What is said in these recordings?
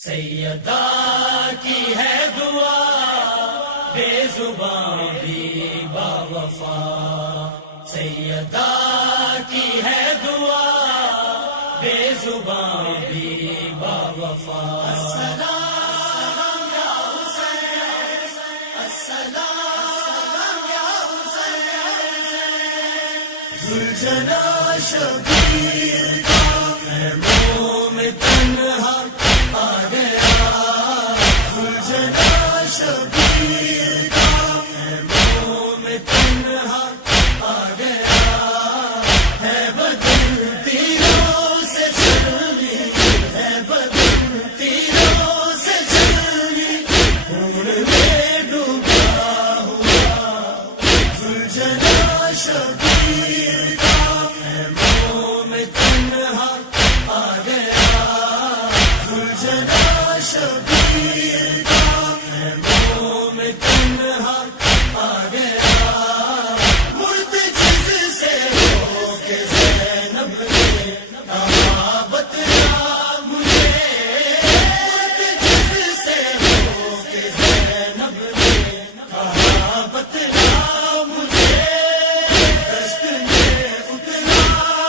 سیدہ کی ہے دعا بے زباں بھی باوفا، سیدہ کی ہے دعا بے زباں بھی باوفا۔ السلام یا حسین، السلام یا حسین، زلجنا شبیر کا خیموں میں تنہا آ گیا، زلجنا شبیر کا خیموں میں تنہا آ گیا، ہے بدن تیروں سے چلنی، ہے بدن تیروں سے چلنی، خون میں ڈوبا ہوا زلجنا شبیر کا خیموں میں تنہا آ گیا، زلجنا شبیر کا خیموں میں تنہا آ گیا، مرتجز سے ہو کے زینب نے کہا بتلا مجھے، مرتجز سے ہو کے زینب نے کہا بتلا مجھے، دشت میں اترا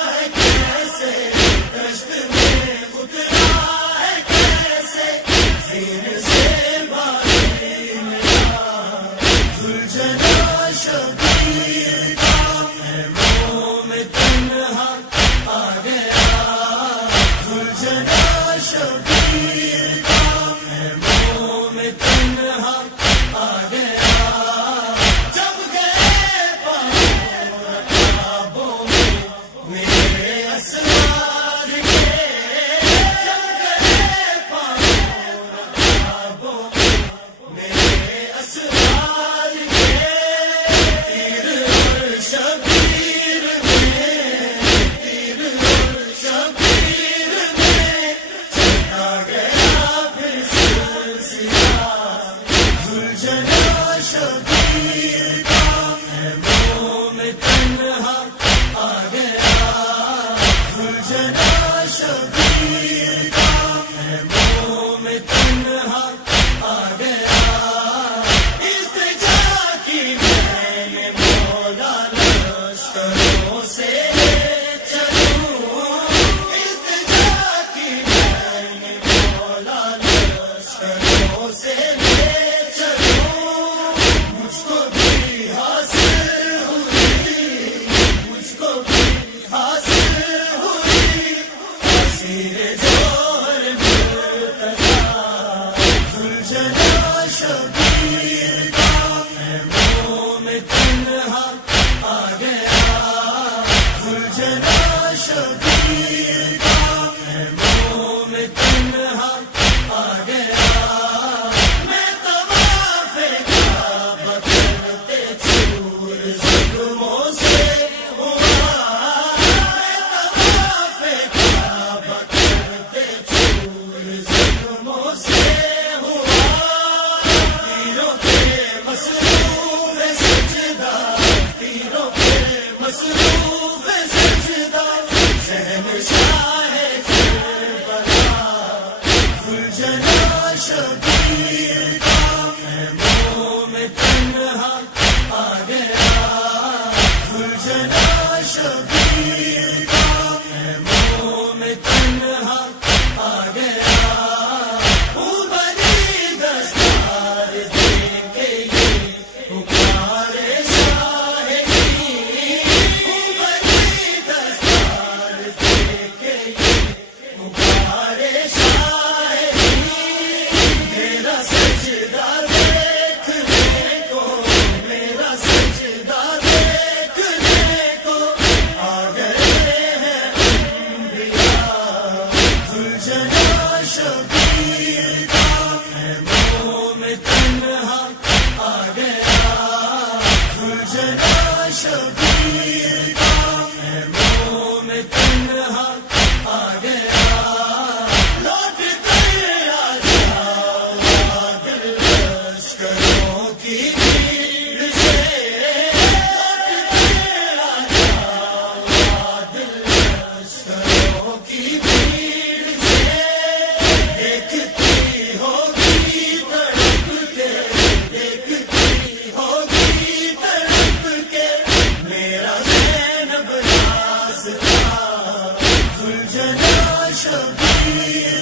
ہے کیسے، دشت میں اترا ہے کیسے، زین سے باری ملا زلجنا شبیر کا خیموں میں تنہا آ گیا، زلجنا شبیر کا خیموں میں تنہا آ گیا، جب گئے پاؤں رکابوں میں میرے اسرار کے، جب گئے پاؤں رکابوں میں میرے اسرار کے، تیر اور شبیر میں، تیر اور شبیر میں چلا گیا پھر سلسلہ، زلجنا شبیر کا خیموں میں تنہا آ گیا، زلجنا شبیر کا خیموں میں تنہا آ گیا، التجا کی میں نے مولا لشکروں سے چلوں، التجا کی میں نے مولا لشکروں سے چلوں، مجھ کو بھی حاصل ہوئی، مجھ کو بھی حاصل ہوئی، اسیر جوہر مرتضیٰ، زلجنا شبیر کا خیموں میں تنہا آ گیا، زلجنا شبیر کا خیموں میں تنہا آ گیا، میں طواف کعبہ کرتے چور ظلموں سے ہوا، میں طواف کعبہ کرتے چور ظلموں سے ہوا، تیروں پہ مصروف سجدہ، تیروں پہ مصروف سجدہ، شہنشاہ کربلا، زلجنا شبیر کا خیموں میں تنہا آ گیا، زلجنا شبیر کا خیموں میں تنہا آ گیا، بڑی دستار دے کے یہ پکارے شاہ کی، بڑی دستار دے کے یہ پکارے شاہ کی، میرا سجدہ دیکھنے کو، میرا سجدہ دیکھنے کو آ گئے ہیں انبیاء، زلجنا شبیر کا خیموں میں تنہا آ گیا، زلجنا شبیر کا خیموں میں تنہا آ گیا، لوٹ کر آ جاؤ دل لشکروں کی بھیڑ سے، لوٹ کر آ جاؤ دل لشکروں کی بھیڑ سے، دیکھتی داستان زلجنا شبیر